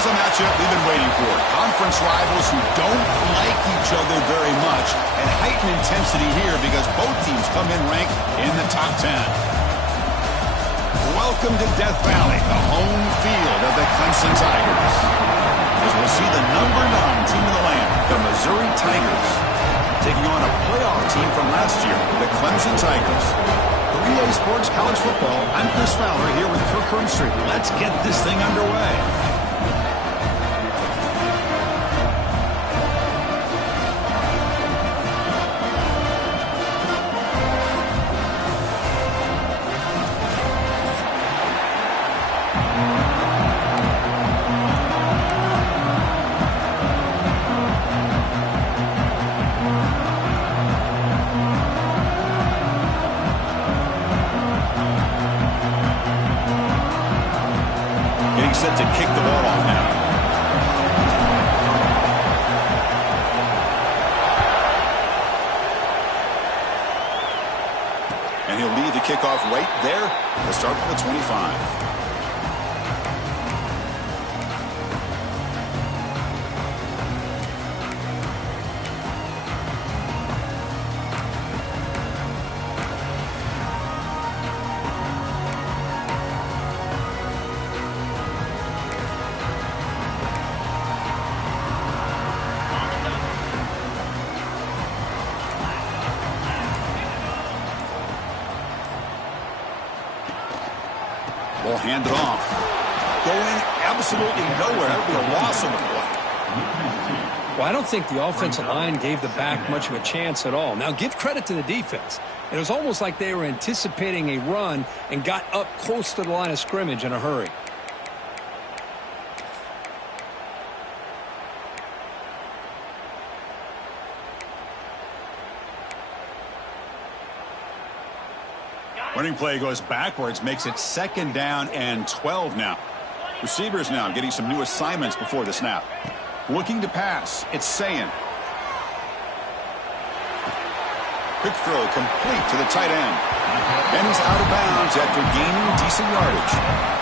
is a matchup we've been waiting for. Conference rivals who don't like each other very much, and heightened intensity here because both teams come in ranked in the top 10. Welcome to Death Valley, the home field of the Clemson Tigers. As we'll see the number 9 team in the land, the Missouri Tigers, taking on a playoff team from last year, the Clemson Tigers. For EA Sports College Football, I'm Chris Fowler here with Kirk Hermstreet. Let's get this thing underway. Set to kick the ball off now. And he'll lead the kickoff right there to start from the 25. Ball handed off. Going absolutely nowhere. That would be a loss on the play. Well, I don't think the offensive line gave the back much of a chance at all. Now, give credit to the defense. It was almost like they were anticipating a run and got up close to the line of scrimmage in a hurry. Running play goes backwards, makes it 2nd down and 12 now. Receivers now getting some new assignments before the snap. Looking to pass, it's Ncaa. Quick throw complete to the tight end. And he's out of bounds after gaining decent yardage.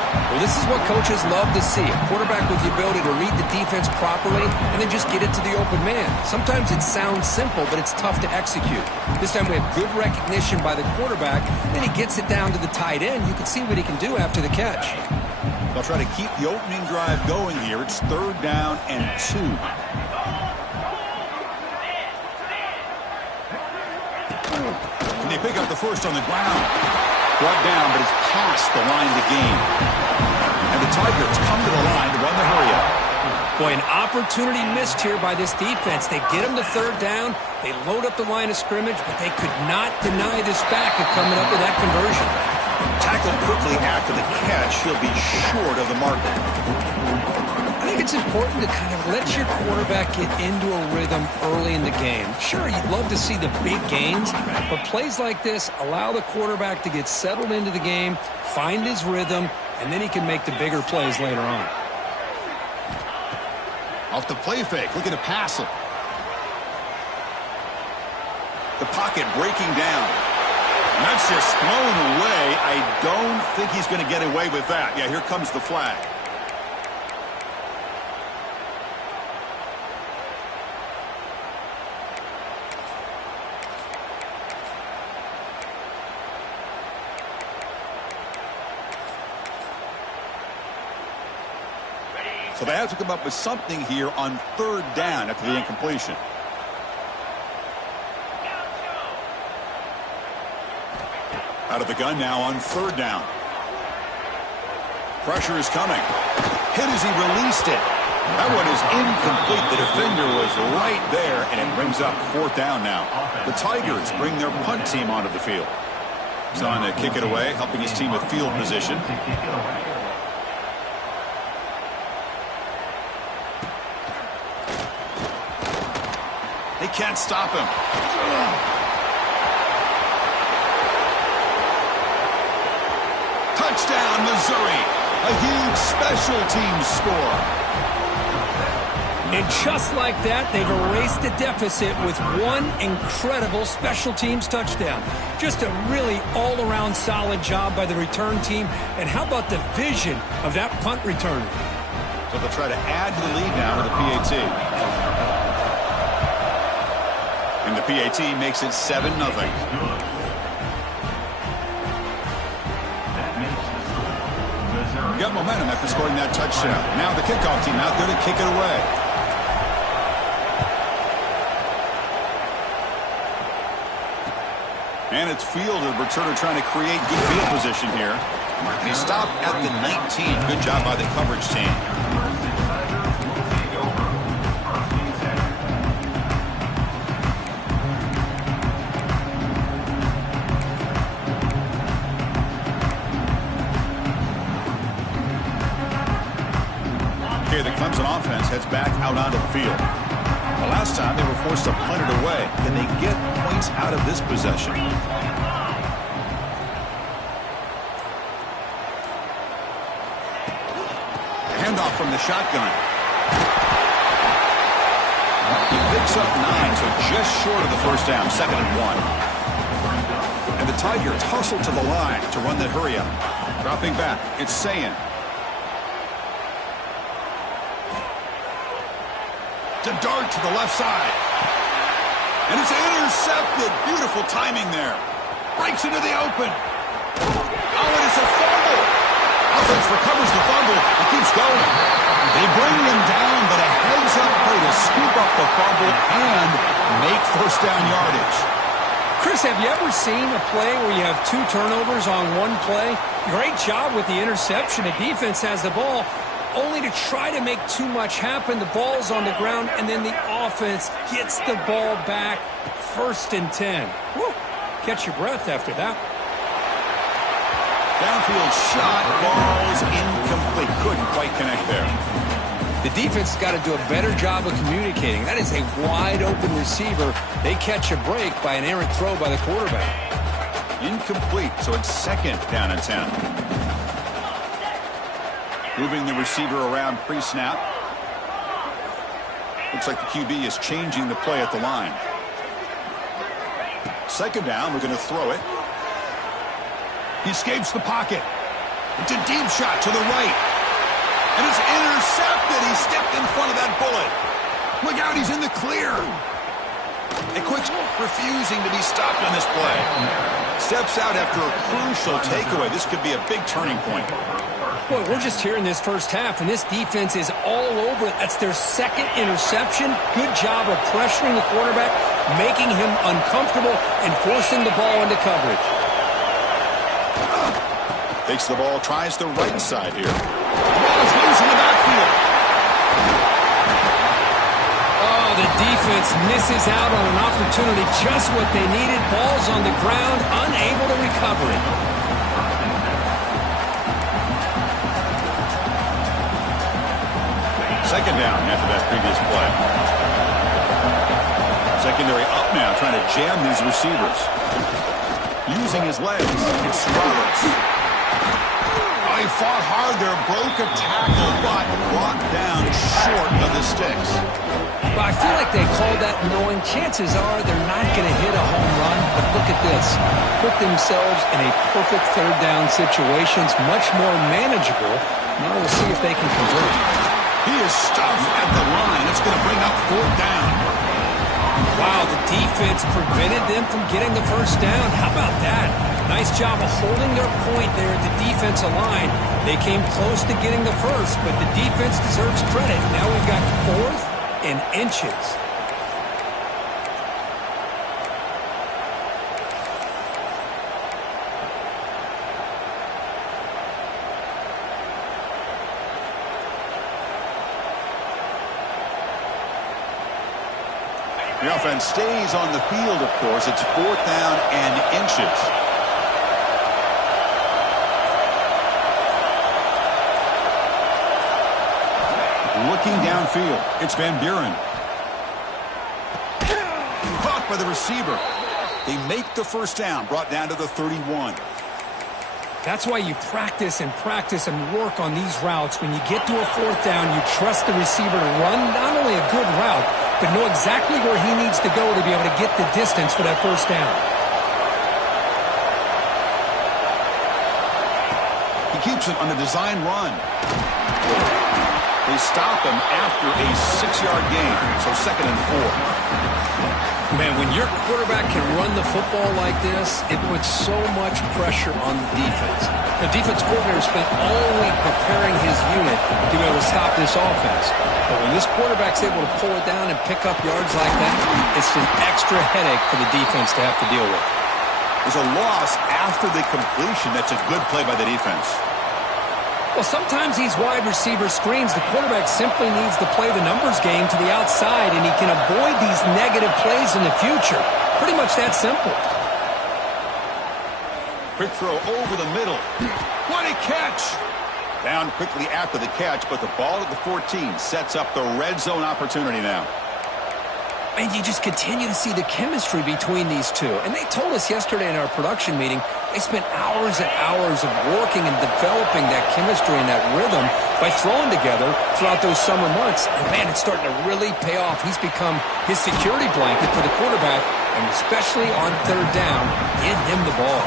Well, this is what coaches love to see. A quarterback with the ability to read the defense properly and then just get it to the open man. Sometimes it sounds simple, but it's tough to execute. This time we have good recognition by the quarterback. Then he gets it down to the tight end. You can see what he can do after the catch. They'll try to keep the opening drive going here. It's 3rd down and 2. And they pick up the first on the ground. Brought down, but it's past the line to gain. And the Tigers come to the line to run the hurry-up. Boy, an opportunity missed here by this defense. They get them to 3rd down. They load up the line of scrimmage, but they could not deny this back of coming up with that conversion. Tackled quickly after the catch. He'll be short of the mark. I think it's important to kind of let your quarterback get into a rhythm early in the game. Sure, you'd love to see the big gains, but plays like this allow the quarterback to get settled into the game, find his rhythm, and then he can make the bigger plays later on. Off the play fake, looking to pass it. The pocket breaking down. And that's just thrown away. I don't think he's going to get away with that. Yeah, here comes the flag. So they have to come up with something here on 3rd down after the incompletion. Out of the gun now on 3rd down. Pressure is coming. Hit as he released it. That one is incomplete. The defender was right there, and it brings up 4th down now. The Tigers bring their punt team onto the field. He's on to kick it away, helping his team with field position. They can't stop him. Touchdown, Missouri. A huge special teams score. And just like that, they've erased the deficit with one incredible special teams touchdown. Just a really all-around solid job by the return team. And how about the vision of that punt return? So they'll try to add to the lead now with a PAT. And the PAT makes it 7-0. Got momentum after scoring that touchdown. Now the kickoff team out there to kick it away. And it's fielded. Returner trying to create good field position here. He stopped at the 19. Good job by the coverage team. Okay, the Clemson offense heads back out onto the field. The last time they were forced to punt it away. Can they get points out of this possession? Handoff from the shotgun. He picks up 9, so just short of the first down, 2nd and 1. And the Tigers hustle to the line to run the hurry up. Dropping back, it's Ncaa. To dart to the left side. And it's intercepted. Beautiful timing there. Breaks into the open. Oh, and it's a fumble. Offense recovers the fumble and keeps going. They bring him down, but a heads-up play to scoop up the fumble and make first down yardage. Chris, have you ever seen a play where you have 2 turnovers on one play? Great job with the interception. The defense has the ball, only to try to make too much happen. The ball's on the ground, and then the offense gets the ball back. 1st and 10. Woo. Catch your breath after that. Downfield shot, balls incomplete. Couldn't quite connect there. The defense has got to do a better job of communicating. That is a wide-open receiver. They catch a break by an errant throw by the quarterback. Incomplete, so it's 2nd down and 10. Moving the receiver around pre-snap. Looks like the QB is changing the play at the line. 2nd down, we're going to throw it. He escapes the pocket. It's a deep shot to the right. And it's intercepted. He stepped in front of that bullet. Look out, he's in the clear. And Quick's refusing to be stopped on this play. Steps out after a crucial takeaway. This could be a big turning point. Boy, we're just here in this first half, and this defense is all over it. That's their 2nd interception. Good job of pressuring the quarterback, making him uncomfortable, and forcing the ball into coverage. Takes the ball, tries the right side here. The ball is loose in the backfield. Oh, the defense misses out on an opportunity, just what they needed. Ball's on the ground, unable to recover it. Second down after that previous play. Secondary up now, trying to jam these receivers. Using his legs, it's Roberts. Oh, he fought hard there, broke a tackle, but brought down short of the sticks. Well, I feel like they called that knowing chances are they're not going to hit a home run, but look at this. Put themselves in a perfect 3rd down situation. It's much more manageable. Now we'll see if they can convert. He is stuffed at the line. It's going to bring up 4th down. Wow, the defense prevented them from getting the first down. How about that? Nice job of holding their point there at the defensive line. They came close to getting the first, but the defense deserves credit. Now we've got 4th and inches. The offense stays on the field, of course. It's 4th down and inches. Looking downfield, it's Van Buren. Caught by the receiver. They make the first down, brought down to the 31. That's why you practice and practice and work on these routes. When you get to a 4th down, you trust the receiver to run not only a good route, but know exactly where he needs to go to be able to get the distance for that first down. He keeps it on a design run. They stop him after a 6-yard gain, so 2nd and 4. Man, when your quarterback can run the football like this, it puts so much pressure on the defense. The defense coordinator spent all week preparing his unit to be able to stop this offense. But when this quarterback's able to pull it down and pick up yards like that, it's an extra headache for the defense to have to deal with. There's a loss after the completion. That's a good play by the defense. Well, sometimes these wide receiver screens, the quarterback simply needs to play the numbers game to the outside, and he can avoid these negative plays in the future. Pretty much that simple. Quick throw over the middle. What a catch! Down quickly after the catch, but the ball at the 14 sets up the red zone opportunity now. And you just continue to see the chemistry between these two. And they told us yesterday in our production meeting, they spent hours and hours of working and developing that chemistry and that rhythm by throwing together throughout those summer months. And, man, it's starting to really pay off. He's become his security blanket for the quarterback, and especially on 3rd down, get him the ball.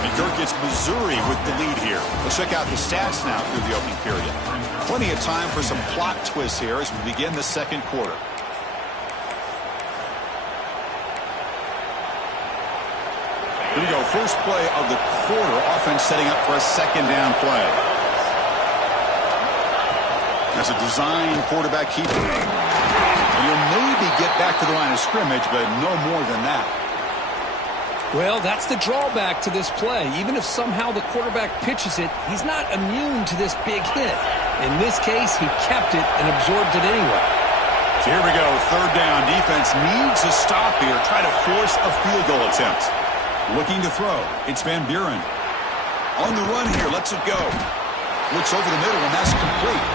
And Dirk gets Missouri with the lead here. Let's check out the stats now through the opening period. Plenty of time for some plot twists here as we begin the 2nd quarter. Here we go, first play of the quarter. Offense setting up for a 2nd down play. That's a design quarterback keeper. And you'll maybe get back to the line of scrimmage, but no more than that. Well, that's the drawback to this play. Even if somehow the quarterback pitches it, he's not immune to this big hit. In this case, he kept it and absorbed it anyway. So here we go, 3rd down. Defense needs a stop here. Try to force a field goal attempt. Looking to throw. It's Van Buren. On the run here. Lets it go. Looks over the middle, and that's complete.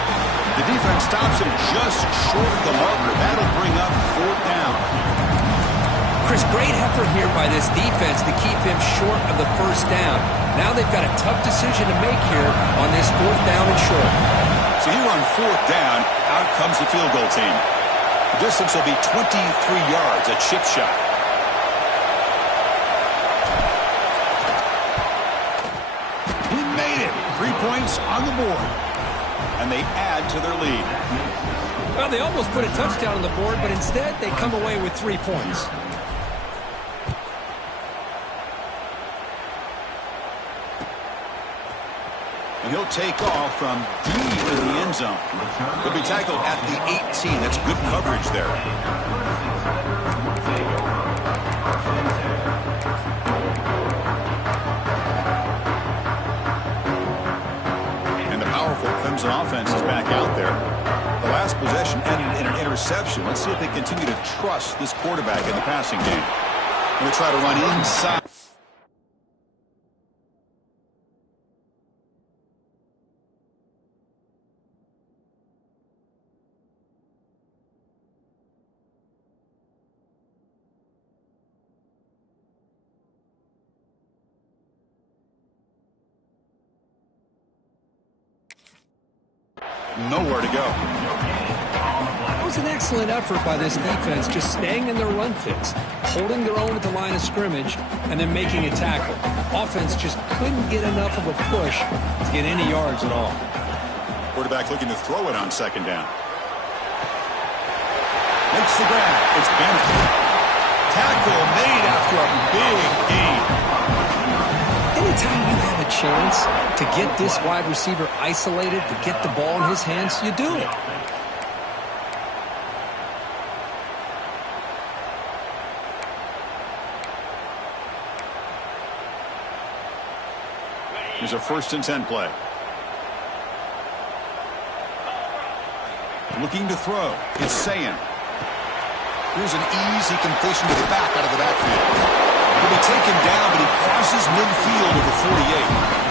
The defense stops him just short of the marker. That'll bring up 4th down. Chris, great effort here by this defense to keep him short of the 1st down. Now they've got a tough decision to make here on this 4th down and short. So here on 4th down, out comes the field goal team. The distance will be 23 yards, a chip shot. He made it. 3 points on the board. And they add to their lead. Well, they almost put a touchdown on the board, but instead they come away with 3 points. And he'll take off from deep in the end zone. He'll be tackled at the 18. That's good coverage there. And the powerful Clemson offense is back out there. The last possession ended in an interception. Let's see if they continue to trust this quarterback in the passing game. We'll try to run inside. Nowhere to go. That was an excellent effort by this defense, just staying in their run fits, holding their own at the line of scrimmage, and then making a tackle. Offense just couldn't get enough of a push to get any yards at all. Quarterback looking to throw it on 2nd down. Makes the grab. It's Bennett. Tackle made after a big gain. Anytime you have a chance to get this wide receiver isolated, to get the ball in his hands, you do it. Here's a 1st and 10 play. Looking to throw. It's Ncaa. Here's an easy completion to the back out of the backfield. He'll be taken down, but he crosses midfield at the 48.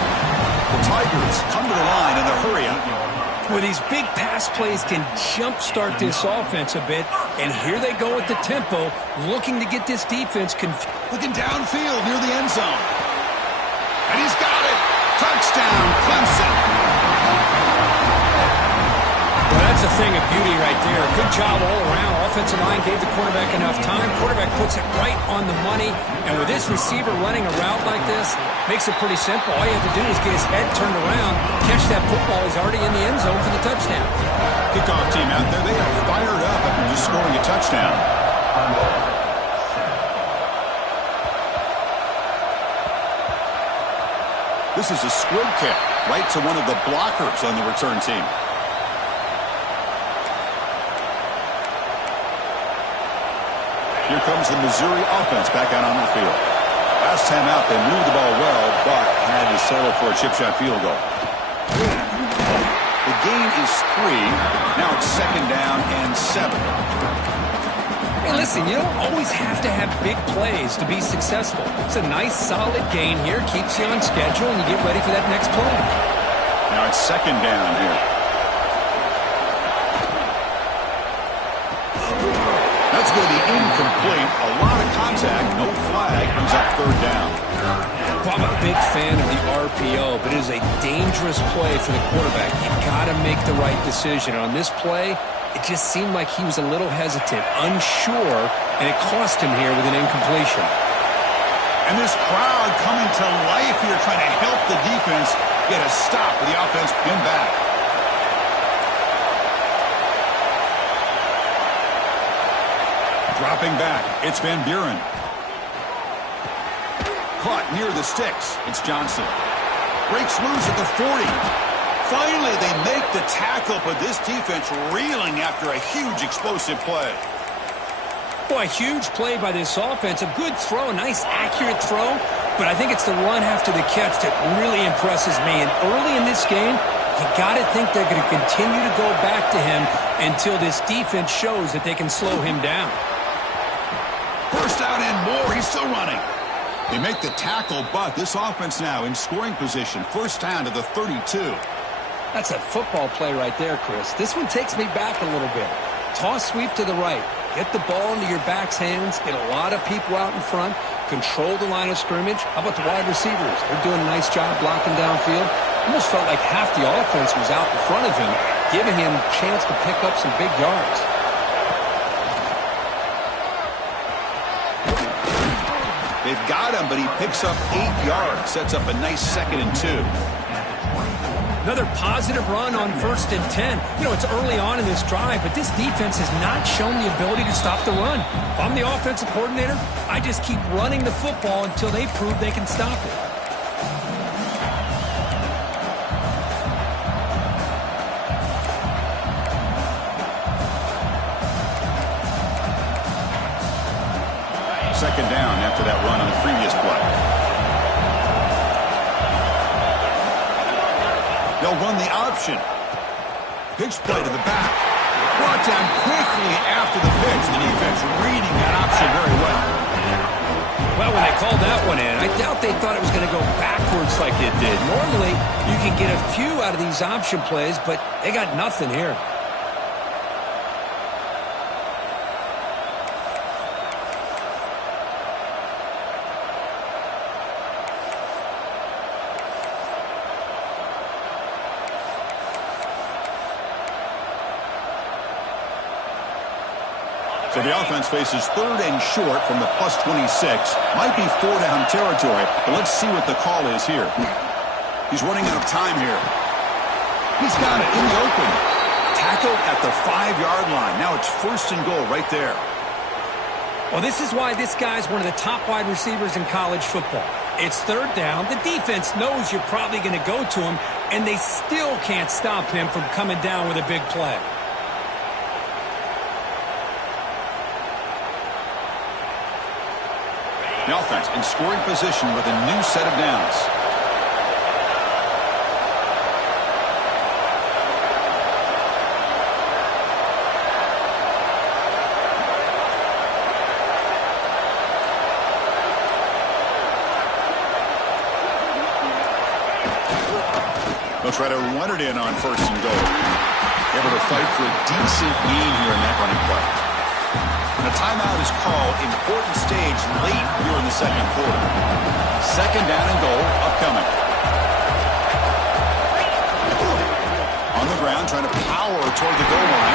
The Tigers come to the line in a hurry out. Well, these big pass plays can jumpstart this offense a bit, and here they go at the tempo, looking to get this defense confused. Looking downfield near the end zone. And he's got it. Touchdown, Clemson. Well, that's a thing of beauty right there. Good job all around. Offensive line gave the quarterback enough time. Quarterback puts it right on the money. And with this receiver running a route like this, makes it pretty simple. All you have to do is get his head turned around, catch that football. He's already in the end zone for the touchdown. Kickoff team out there, they are fired up after just scoring a touchdown. This is a squib kick right to one of the blockers on the return team. Here comes the Missouri offense back out on the field. Last time out, they moved the ball well, but had to settle for a chip shot field goal. The gain is 3. Now it's 2nd down and 7. Hey, listen, you don't always have to have big plays to be successful. It's a nice, solid gain here. Keeps you on schedule, and you get ready for that next play. Now it's 2nd down here. That's going to be incomplete. A lot of contact. No flag. Brings up 3rd down. Well, I'm a big fan of the RPO, but it is a dangerous play for the quarterback. You've got to make the right decision. On this play, it just seemed like he was a little hesitant, unsure, and it cost him here with an incompletion. And this crowd coming to life here, trying to help the defense get a stop with the offense pinned back. Dropping back, it's Van Buren. Caught near the sticks. It's Johnson. Breaks loose at the 40. Finally, they make the tackle, but this defense reeling after a huge explosive play. Boy, huge play by this offense. A good throw, a nice accurate throw, but I think it's the run after the catch that really impresses me. And early in this game, you got to think they're going to continue to go back to him until this defense shows that they can slow him down. First down and more. He's still running. They make the tackle, but this offense now in scoring position. First down to the 32. That's a football play right there, Chris. This one takes me back a little bit. Toss sweep to the right. Get the ball into your back's hands. Get a lot of people out in front. Control the line of scrimmage. How about the wide receivers? They're doing a nice job blocking downfield. Almost felt like half the offense was out in front of him, giving him a chance to pick up some big yards. They've got him, but he picks up 8 yards. Sets up a nice 2nd and 2. Another positive run on 1st and 10. You know, it's early on in this drive, but this defense has not shown the ability to stop the run. If I'm the offensive coordinator, I just keep running the football until they prove they can stop it. Second down after that run on the previous play. They'll run the option. Pitch play to the back. Brought down quickly after the pitch. The defense reading that option very well. Well, when they called that one in, I doubt they thought it was going to go backwards like it did. Normally, you can get a few out of these option plays, but they got nothing here. So the offense faces 3rd and short from the plus 26. Might be 4-down territory, but let's see what the call is here. He's running out of time here. He's got it in the open. Tackled at the 5-yard line. Now it's 1st and goal right there. Well, this is why this guy's one of the top wide receivers in college football. It's 3rd down. The defense knows you're probably going to go to him, and they still can't stop him from coming down with a big play. The offense in scoring position with a new set of downs. They'll try to run it in on 1st and goal. Able to fight for a decent gain here in that running play. And a timeout is called. Important stage late here in the 2nd quarter. 2nd down and goal upcoming. On the ground, trying to power toward the goal line.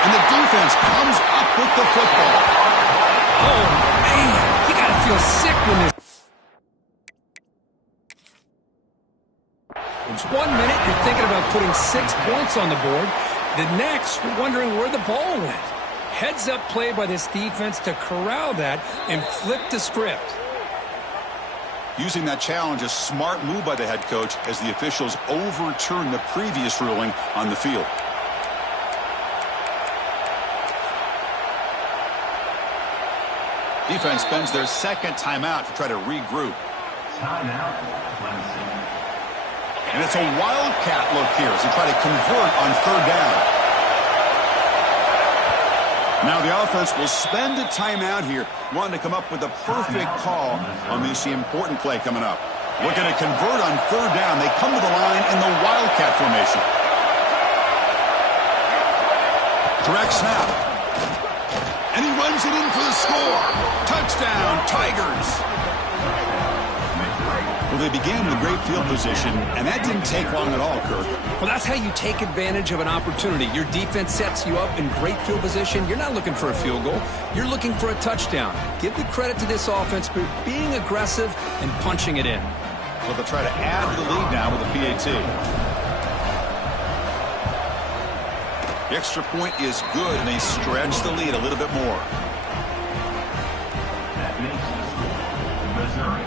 And the defense comes up with the football. Oh, man. You got to feel sick when this. It's 1 minute, you're thinking about putting 6 points on the board. The next, you're wondering where the ball went. Heads-up play by this defense to corral that and flip the script. Using that challenge, a smart move by the head coach as the officials overturn the previous ruling on the field. Defense spends their second timeout to try to regroup. Timeout, Clemson. And it's a wildcat look here as they try to convert on third down. Now the offense will spend a timeout here, wanting to come up with the perfect call on this important play coming up. Looking to convert on third down. They come to the line in the wildcat formation. Direct snap. And he runs it in for the score. Touchdown, Tigers. Well, they began with great field position, and that didn't take long at all, Kirk. Well, that's how you take advantage of an opportunity. Your defense sets you up in great field position. You're not looking for a field goal. You're looking for a touchdown. Give the credit to this offense for being aggressive and punching it in. Well, they'll try to add to the lead now with a PAT. The extra point is good, and they stretch the lead a little bit more.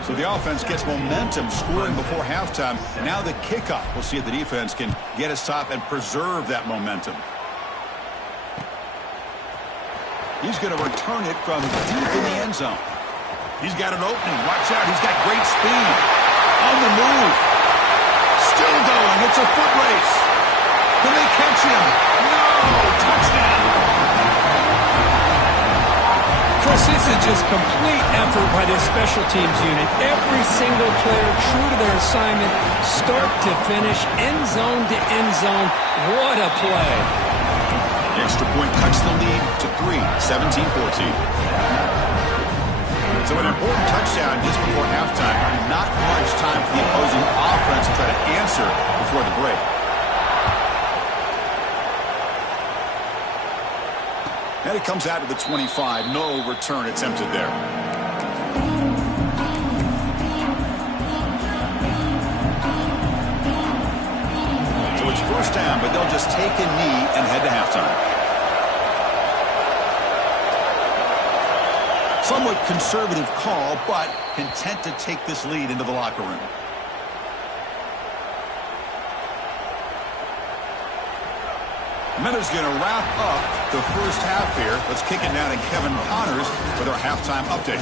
So the offense gets momentum scoring before halftime. Now the kickoff. We'll see if the defense can get a stop and preserve that momentum. He's going to return it from deep in the end zone. He's got an opening. Watch out. He's got great speed. On the move. Still going. It's a foot race. Can they catch him? No! Touchdown! Chris, this is just complete effort by this special teams unit. Every single player true to their assignment, start to finish, end zone to end zone. What a play. The extra point cuts the lead to 3, 17-14. So an important touchdown just before halftime. Not much time for the opposing offense to try to answer before the break. And it comes out to the 25. No return attempted there. So it's first down, but they'll just take a knee and head to halftime. Somewhat conservative call, but content to take this lead into the locker room. Miller's going to wrap up the first half here. Let's kick it now to Kevin Connors with our halftime update.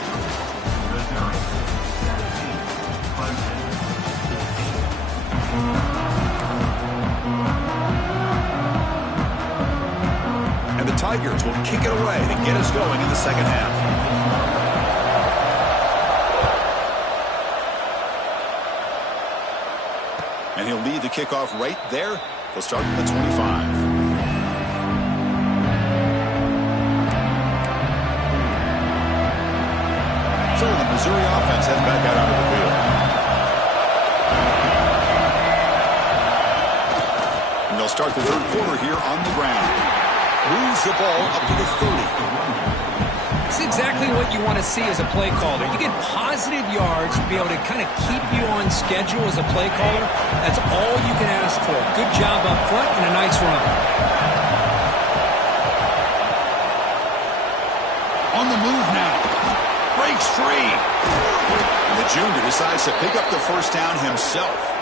And the Tigers will kick it away to get us going in the second half. And he'll lead the kickoff right there. They'll start at the 25. So the Missouri offense heads back out onto the field. And they'll start the third quarter here on the ground. Moves the ball up to the 30. It's exactly what you want to see as a play caller. You get positive yards to be able to kind of keep you on schedule as a play caller. That's all you can ask for. Good job up front and a nice run. On the move now. Breaks free. And the junior decides to pick up the first down himself.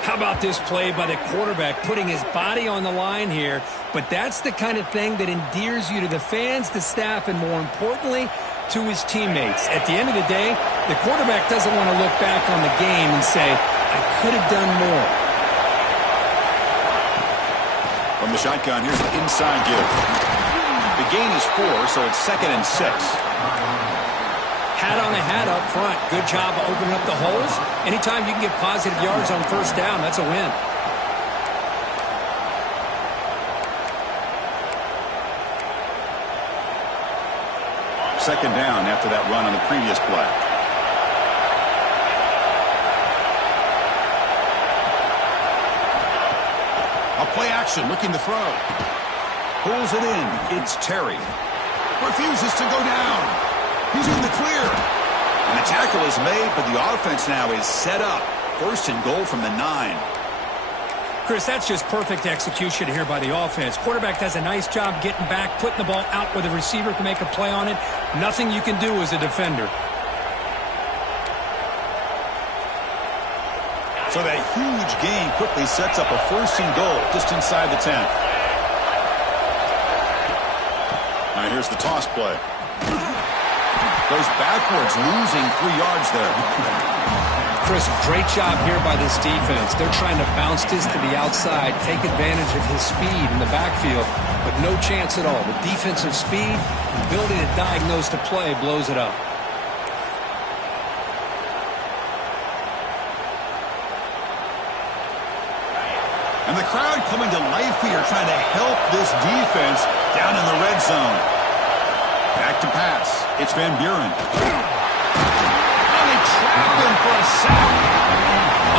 How about this play by the quarterback, putting his body on the line here? But that's the kind of thing that endears you to the fans, the staff, and more importantly, to his teammates. At the end of the day, the quarterback doesn't want to look back on the game and say, I could have done more. From the shotgun, here's the inside give. The gain is 4, so it's 2nd and 6. Hat on a hat up front. Good job of opening up the holes. Anytime you can get positive yards on first down, that's a win. Second down after that run on the previous play. A Play action, looking to throw. Pulls it in. It's Terry. Refuses to go down. He's in the clear. And the tackle is made, but the offense now is set up. 1st and goal from the 9. Chris, that's just perfect execution here by the offense. Quarterback does a nice job getting back, putting the ball out where the receiver can make a play on it. Nothing you can do as a defender. So that huge gain quickly sets up a 1st and goal just inside the 10. All right, here's the toss play. Goes backwards, losing 3 yards there. Chris, great job here by this defense. They're trying to bounce this to the outside, take advantage of his speed in the backfield, but no chance at all. The defensive speed, the ability to diagnose the play blows it up. And the crowd coming to life here, trying to help this defense down in the red zone. Back to pass. It's Van Buren. Trap him for a sack.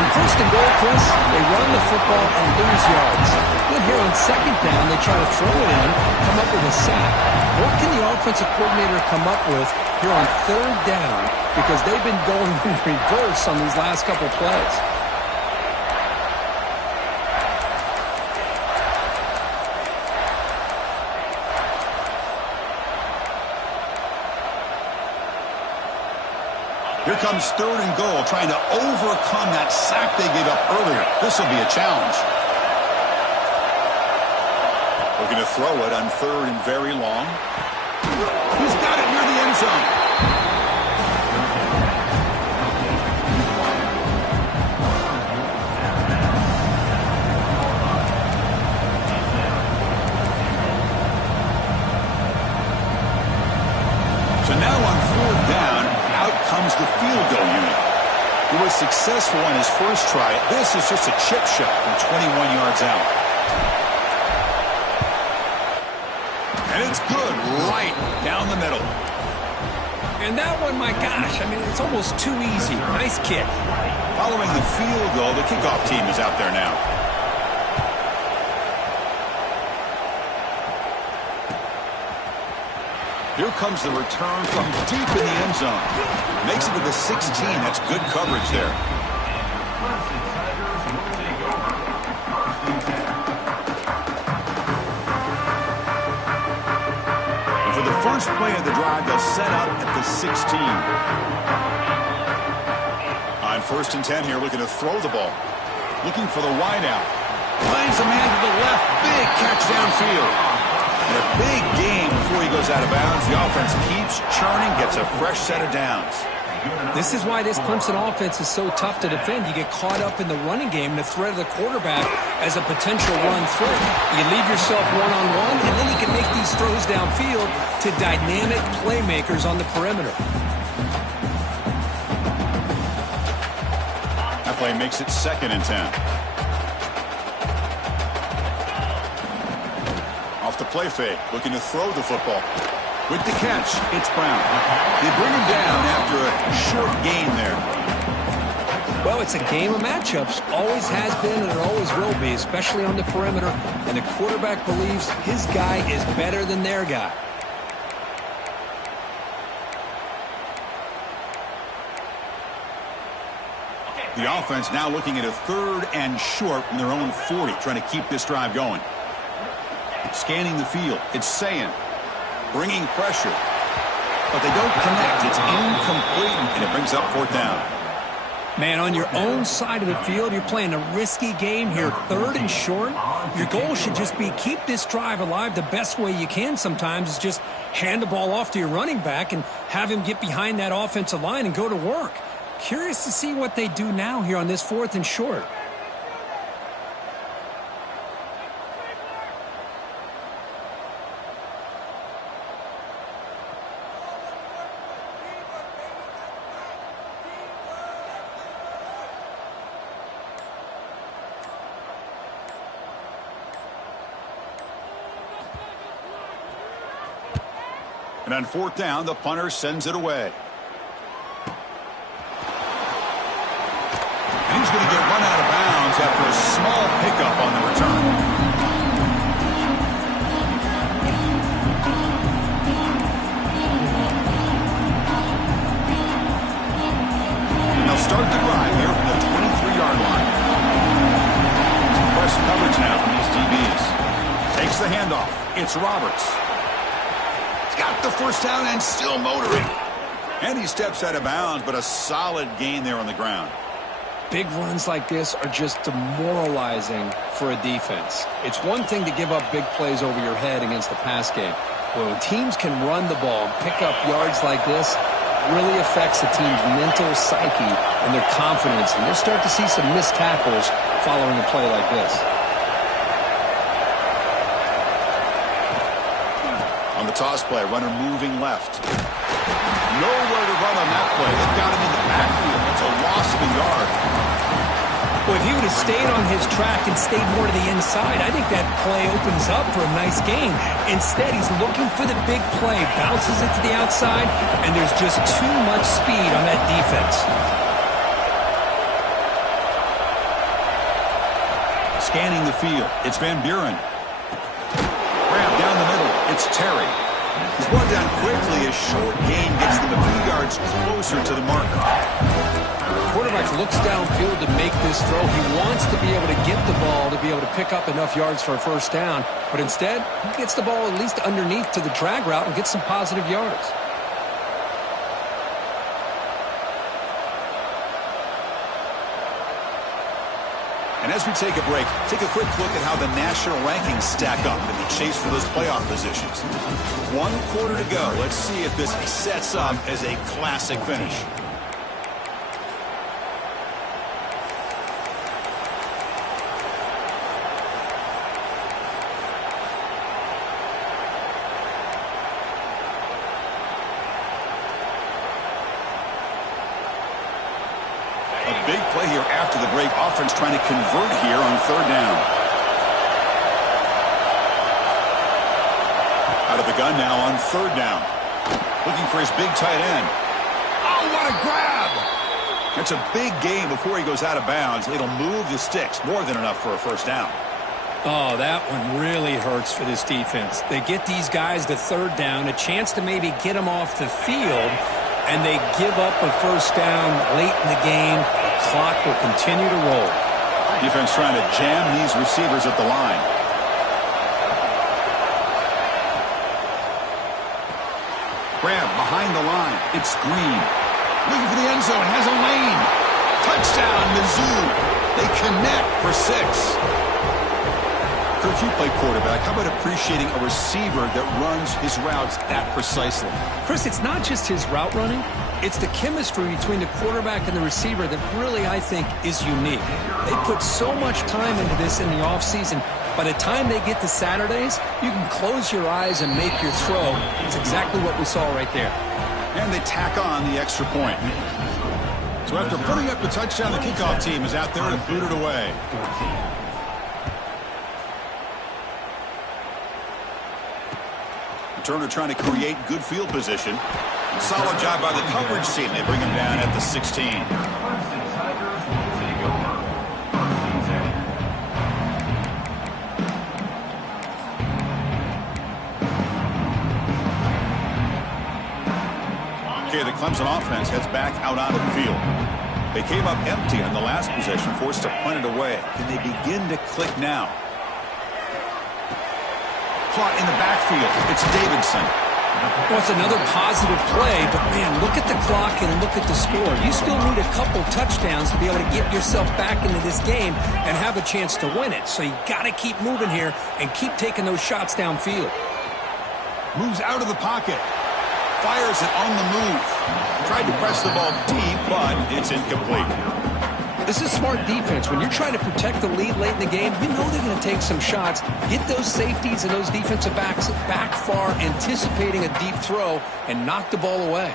On 1st and goal, Chris, they run the football and lose yards. Then here on 2nd down, they try to throw it in, come up with a sack. What can the offensive coordinator come up with here on 3rd down? Because they've been going in reverse on these last couple plays. Here comes 3rd and goal, trying to overcome that sack they gave up earlier. This will be a challenge. Looking to throw it on 3rd and very long. He's got it near the end zone. So now on 4th down, comes the field goal unit. He was successful on his first try. This is just a chip shot from 21 yards out. And it's good, right down the middle. And that one, my gosh, I mean, it's almost too easy. Nice kick. Following the field goal, the kickoff team is out there now. Here comes the return from deep in the end zone. Makes it to the 16. That's good coverage there. And for the first play of the drive, they'll set up at the 16. On 1st and 10 here, looking to throw the ball. Looking for the wideout. Finds a man to the left. Big catch downfield. And a big game before he goes out of bounds. The offense keeps churning, gets a fresh set of downs. This is why this Clemson offense is so tough to defend. You get caught up in the running game and the threat of the quarterback as a potential run threat. You leave yourself one-on-one, and then you can make these throws downfield to dynamic playmakers on the perimeter. That play makes it 2nd and 10. Off the play fake, looking to throw the football. With the catch, it's Brown. They bring him down after a short gain there. Well, it's a game of matchups. Always has been and it always will be, especially on the perimeter. And the quarterback believes his guy is better than their guy. The offense now looking at a 3rd and short from their own 40, trying to keep this drive going. Scanning the field, it's Saying, bringing pressure, but they don't connect. It's incomplete, and it brings up 4th down. Man, on your own side of the field, you're playing a risky game here, 3rd and short. Your goal should just be keep this drive alive the best way you can sometimes is just hand the ball off to your running back and have him get behind that offensive line and go to work. Curious to see what they do now here on this 4th and short. And on 4th down, the punter sends it away. And he's going to get run out of bounds after a small pickup on the return. It's Roberts. He's got the first down and still motoring. And he steps out of bounds, but a solid gain there on the ground. Big runs like this are just demoralizing for a defense. It's one thing to give up big plays over your head against the pass game. But when teams can run the ball and pick up yards like this, it really affects the team's mental psyche and their confidence. And you'll start to see some missed tackles following a play like this. On the toss play, runner moving left. Nowhere to run on that play. They've got him in the backfield. It's a loss of a yard. Well, if he would have stayed on his track and stayed more to the inside, I think that play opens up for a nice gain. Instead, he's looking for the big play, bounces it to the outside, and there's just too much speed on that defense. Scanning the field, it's Van Buren. Grab down the middle, it's Terry. He's brought down quickly. A short gain gets them a few yards closer to the mark. The quarterback looks downfield to make this throw. He wants to be able to get the ball to be able to pick up enough yards for a first down. But instead, he gets the ball at least underneath to the drag route and gets some positive yards. And as we take a break, take a quick look at how the national rankings stack up in the chase for those playoff positions. 1 quarter to go. Let's see if this sets up as a classic finish. Big play here after the break. Offense trying to convert here on 3rd down. Out of the gun now on 3rd down. Looking for his big tight end. Oh, what a grab! That's a big gain before he goes out of bounds. It'll move the sticks. More than enough for a first down. Oh, that one really hurts for this defense. They get these guys to 3rd down, a chance to maybe get them off the field, and they give up a first down late in the game. The clock will continue to roll. Defense trying to jam these receivers at the line. Grab behind the line. It's Green. Looking for the end zone. Has a lane. Touchdown, Mizzou. They connect for 6. Kirk, you play quarterback. How about appreciating a receiver that runs his routes that precisely? Chris, it's not just his route running. It's the chemistry between the quarterback and the receiver that really, I think, is unique. They put so much time into this in the offseason. By the time they get to Saturdays, you can close your eyes and make your throw. It's exactly what we saw right there. And they tack on the extra point. So after putting up the touchdown, the kickoff team is out there to boot it away. Turner trying to create good field position. Solid job by the coverage team. They bring him down at the 16. Okay, the Clemson offense heads back out onto the field. They came up empty on the last possession, forced to punt it away. Can they begin to click now? Caught in the backfield. It's Davidson. Well, it's another positive play, but, man, look at the clock and look at the score. You still need a couple touchdowns to be able to get yourself back into this game and have a chance to win it. So you got to keep moving here and keep taking those shots downfield. Moves out of the pocket. Fires it on the move. Tried to press the ball deep, but it's incomplete. This is smart defense. When you're trying to protect the lead late in the game, you know they're going to take some shots. Get those safeties and those defensive backs back far, anticipating a deep throw, and knock the ball away.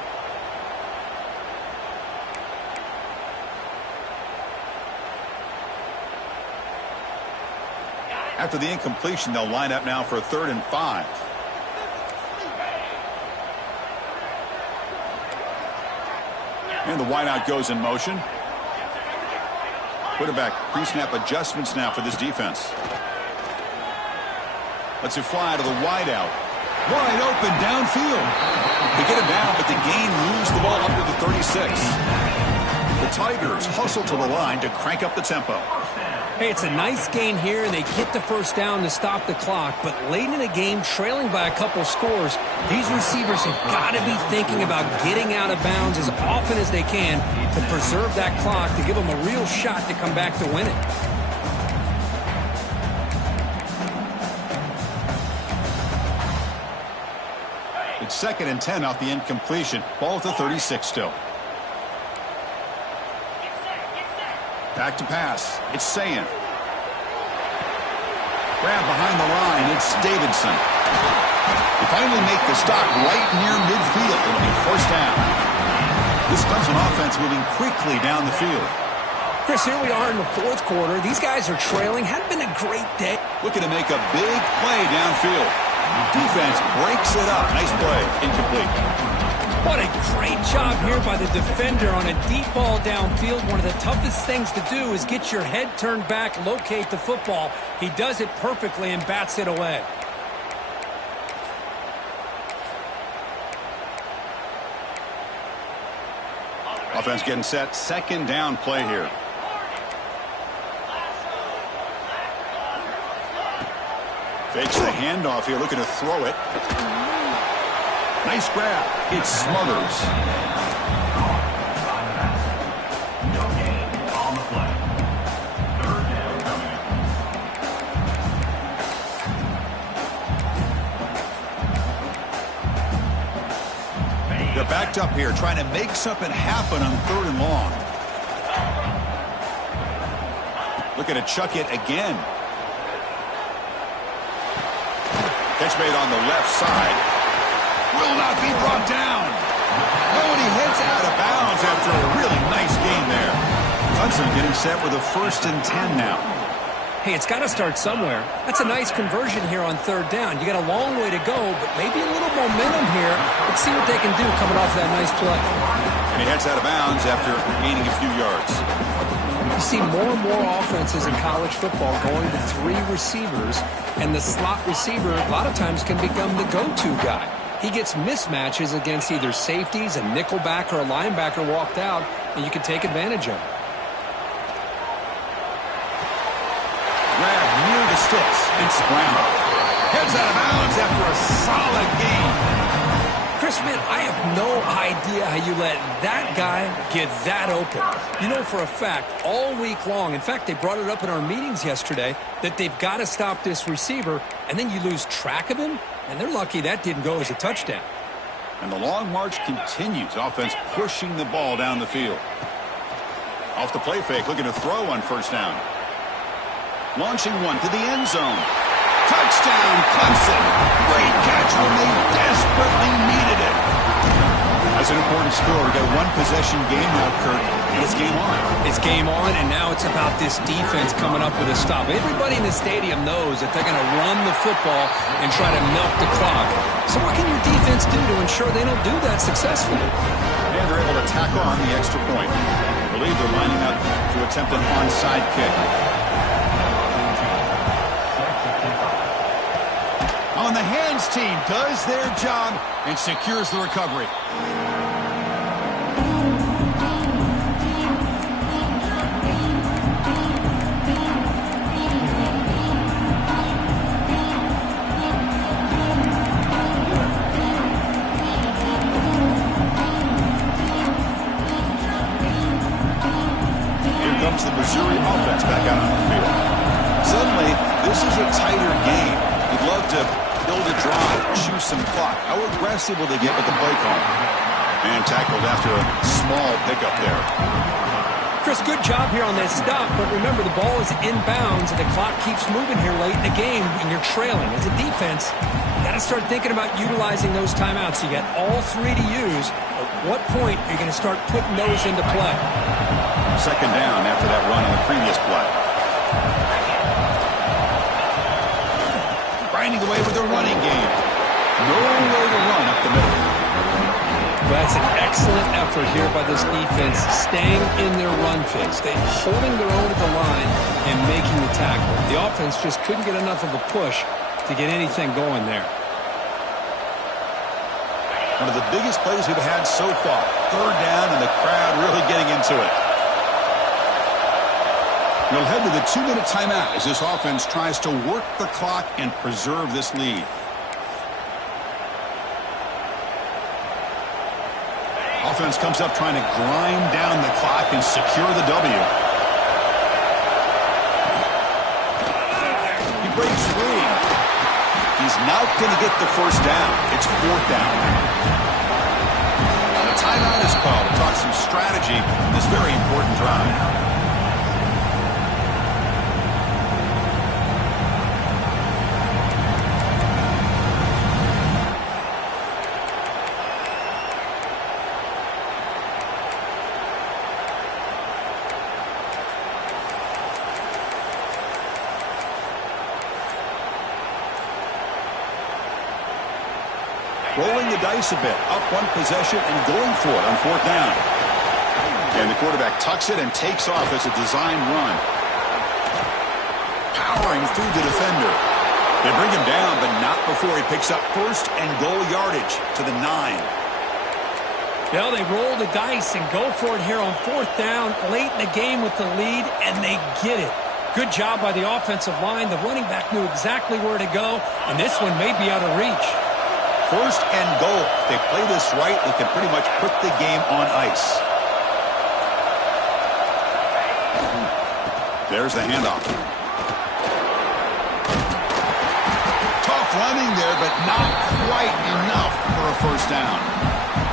After the incompletion, they'll line up now for a 3rd and 5. And the wideout goes in motion. Quarterback pre-snap adjustments now for this defense. Lets it fly to the wideout. Wide open downfield. They get him down, but the gain moves the ball up to the 36. The Tigers Tigers hustle to the line to crank up the tempo. Hey, it's a nice gain here, and they get the first down to stop the clock. But late in the game, trailing by a couple scores, these receivers have got to be thinking about getting out of bounds as often as they can to preserve that clock, to give them a real shot to come back to win it. It's 2nd and 10 off the incompletion. Ball at the 36 still. Back to pass. It's Ncaa. Grab behind the line. It's Davidson. They finally make the stop right near midfield. It'll be first down. This Clemson offense moving quickly down the field. Chris, here we are in the 4th quarter. These guys are trailing. Hadn't been a great day. Looking to make a big play downfield. Defense breaks it up. Nice play. Incomplete. What a great job here by the defender on a deep ball downfield. One of the toughest things to do is get your head turned back, locate the football. He does it perfectly and bats it away. Offense getting set. 2nd down play here. Fakes the handoff here, looking to throw it. Nice grab. It's Smothers. No gain on the play. 3rd down coming up. They're backed up here, trying to make something happen on 3rd and long. Looking to chuck it again. Catch made on the left side. Will not be brought down. Oh, and he heads out of bounds after a really nice game there. Clemson getting set with a 1st and 10 now. Hey, it's got to start somewhere. That's a nice conversion here on 3rd down. You got a long way to go, but maybe a little momentum here. Let's see what they can do coming off that nice play. And he heads out of bounds after gaining a few yards. You see more and more offenses in college football going to 3 receivers, and the slot receiver a lot of times can become the go-to guy. He gets mismatches against either safeties, a nickelbacker, or a linebacker walked out, and you can take advantage of it. Grab near the sticks. It's Brown. Heads out of bounds after a solid game. Chris, man, I have no idea how you let that guy get that open. You know for a fact, all week long, in fact, they brought it up in our meetings yesterday, that they've got to stop this receiver, and then you lose track of him, and they're lucky that didn't go as a touchdown. And the long march continues. Offense pushing the ball down the field. Off the play fake, looking to throw on 1st down. Launching one to the end zone. Touchdown, Clemson. Great catch when they desperately needed it. That's an important score. We've got 1 possession game now, Kurt. It's game on. It's game on, and now it's about this defense coming up with a stop. Everybody in the stadium knows that they're going to run the football and try to milk the clock. So what can your defense do to ensure they don't do that successfully? And they're able to tack on the extra point. I believe they're lining up to attempt an onside kick. On the hands team does their job and secures the recovery. Here comes the Missouri offense back out on the field. Suddenly, this is a tighter game. You'd love to build a drive, choose some clock. How aggressive will they get with the play call? And tackled after a small pickup there. Chris, good job here on that stop, but remember the ball is inbounds and the clock keeps moving here late in the game and you're trailing. As a defense, you got to start thinking about utilizing those timeouts. You got all 3 to use. At what point are you going to start putting those into play? 2nd down after that run on the previous play. Grinding away with a running game. No way to run up the middle. That's an excellent effort here by this defense, staying in their run fix. They're holding their own at the line and making the tackle. The offense just couldn't get enough of a push to get anything going there. One of the biggest plays we've had so far. 3rd down and the crowd really getting into it. We'll head to the 2-minute timeout as this offense tries to work the clock and preserve this lead. Offense comes up trying to grind down the clock and secure the W. He breaks free. He's not going to get the first down. It's 4th down. Now the timeout is called to talk some strategy in this very important drive. Rolling the dice a bit, up one possession and going for it on 4th down. And the quarterback tucks it and takes off as a design run. Powering through the defender. They bring him down, but not before he picks up 1st and goal yardage to the 9. Well, they roll the dice and go for it here on 4th down, late in the game with the lead, and they get it. Good job by the offensive line. The running back knew exactly where to go, and this one may be out of reach. 1st and goal. If they play this right, they can pretty much put the game on ice. There's the handoff. Tough running there, but not quite enough for a 1st down.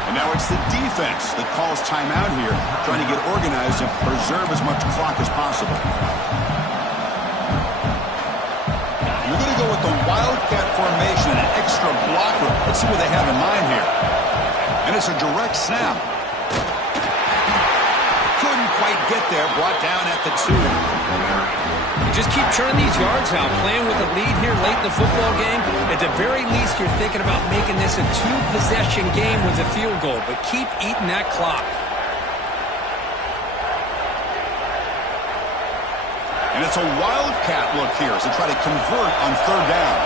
And now it's the defense that calls timeout here, trying to get organized and preserve as much clock as possible. We're going to go with the Wildcat formation, an extra blocker. Let's see what they have in mind here. And it's a direct snap. Couldn't quite get there, brought down at the 2. You just keep churning these yards out, playing with a lead here late in the football game. At the very least, you're thinking about making this a 2-possession game with a field goal, but keep eating that clock. And it's a Wildcat look here as they try to convert on 3rd down.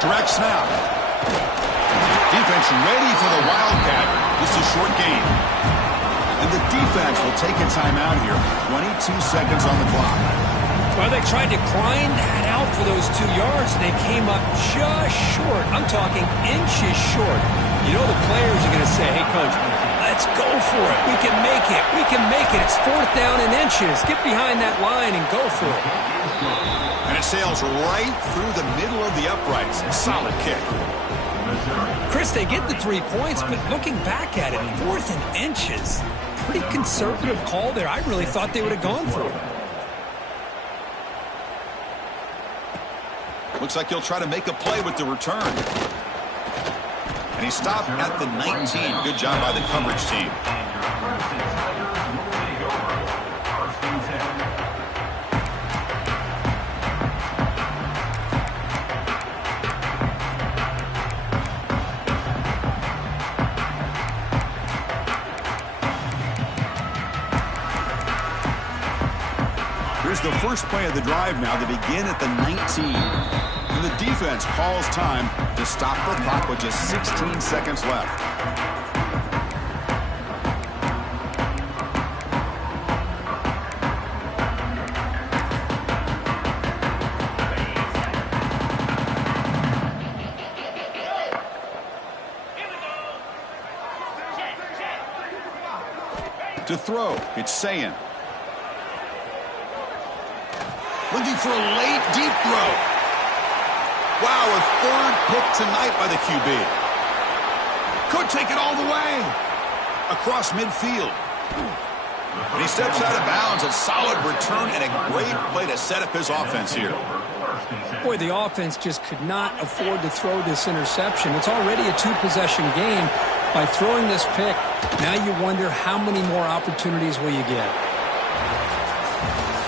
Direct snap. Defense ready for the Wildcat. This is a short game. And the defense will take a timeout here. 22 seconds on the clock. Well, they tried to grind that out for those 2 yards, and they came up just short. I'm talking inches short. You know the players are going to say, hey, Coach, let's go for it. We can make it. We can make it. It's 4th down in inches. Get behind that line and go for it. And it sails right through the middle of the uprights. Solid kick. Chris, they get the 3 points, but looking back at it, 4th and inches. Pretty conservative call there. I really thought they would have gone for it. Looks like he'll try to make a play with the return. And he stopped at the 19. Good job by the coverage team. Here's the first play of the drive now. They begin at the 19. And the defense calls time to stop the clock with just 16 seconds left. To throw, it's Ncaa. Looking for a late, deep throw. Wow, a 3rd pick tonight by the QB. Could take it all the way. Across midfield. And he steps out of bounds. A solid return and a great play to set up his offense here. Boy, the offense just could not afford to throw this interception. It's already a 2-possession game. By throwing this pick, now you wonder how many more opportunities will you get.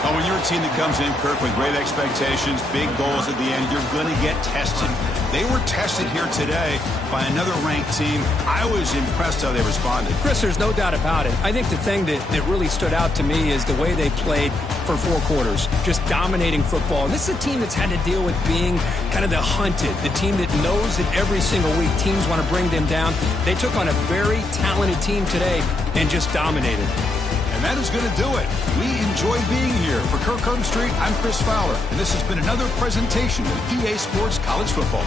Oh, when you're a team that comes in, Kirk, with great expectations, big goals at the end, you're going to get tested. They were tested here today by another ranked team. I was impressed how they responded. Chris, there's no doubt about it. I think the thing that really stood out to me is the way they played for 4 quarters, just dominating football. And this is a team that's had to deal with being kind of the hunted, the team that knows that every single week teams want to bring them down. They took on a very talented team today and just dominated. And that is going to do it. We enjoy being here. For Kirk Herbstreit, I'm Chris Fowler, and this has been another presentation of EA Sports College Football.